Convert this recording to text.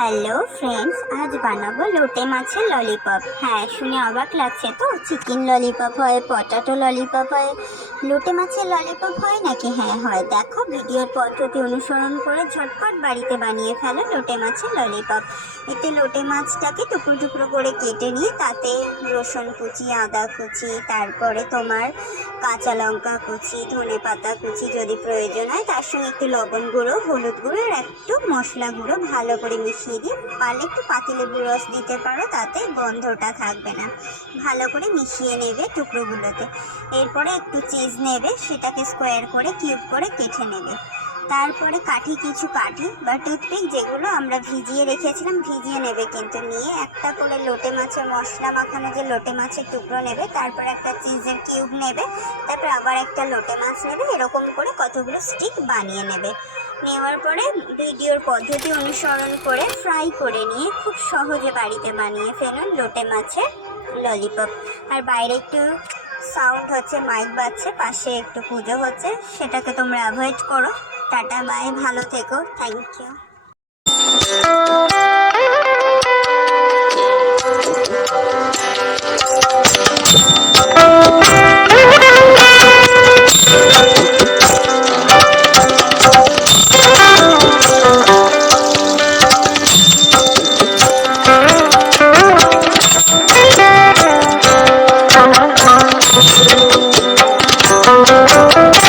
Hello friends, আজ বানাবো লোটে মাছের ললিপপ। হ্যাঁ, শুনে অবাক লাগছে তো? চিকেন ললিপপ হয়, পটাটো ললিপপ হয়, লোটে মাছের ললিপপ হয় নাকি? হ্যাঁ হয়। দেখো, ভিডিওর পদ্ধতি অনুসরণ করে ঝটপট বাড়িতে বানিয়ে ফেলো লোটে মাছের ললিপপ। এতে লোটে মাছটাকে টুকরো টুকরো করে কেটে নিয়ে তাতে রসুন কুচি, আদা কুচি, তারপরে তোমার কাঁচা লঙ্কা কুচি, ধনে পাতা কুচি যদি প্রয়োজন হয়, তার সঙ্গে একটু লবণ গুঁড়ো, হলুদ গুঁড়ো আর একটু মশলা গুঁড়ো ভালো করে মিশিয়ে দিয়ে, পারলে একটু পাতিলেবুর রস দিতে পারো, তাতে গন্ধটা থাকবে না। ভালো করে মিশিয়ে নেবে টুকরোগুলোতে। এরপরে একটু চিজ নেবে, সেটাকে স্কোয়ার করে কিউব করে কেটে নেবে। তারপরে কিছু কাঠি বা টুথপিক, যেগুলো আমরা ভিজিয়ে রেখেছিলাম, ভিজিয়ে নেবে কিন্তু। নিয়ে একটা করে লোটে মাছের মশলা মাখানো যে লোটে মাছের টুকরো নেবে, তারপর একটা চিজের কিউব নেবে, তারপর আবার একটা লোটে মাছ নেবে, এরকম করে কতগুলো স্টিক বানিয়ে নেবে। নেওয়ার পরে ভিডিওর পদ্ধতি অনুসরণ করে ফ্রাই করে নিয়ে খুব সহজে বাড়িতে বানিয়ে ফেলুন লোটে মাছের ললিপপ। আর বাইরে একটু সাউন্ড হচ্ছে, মাইক বাজছে, পাশে একটু পুজো হচ্ছে, সেটাকে তোমরা অ্যাভয়েড করো। টাটা, বাই, ভালো থেকো, থ্যাংক ইউ।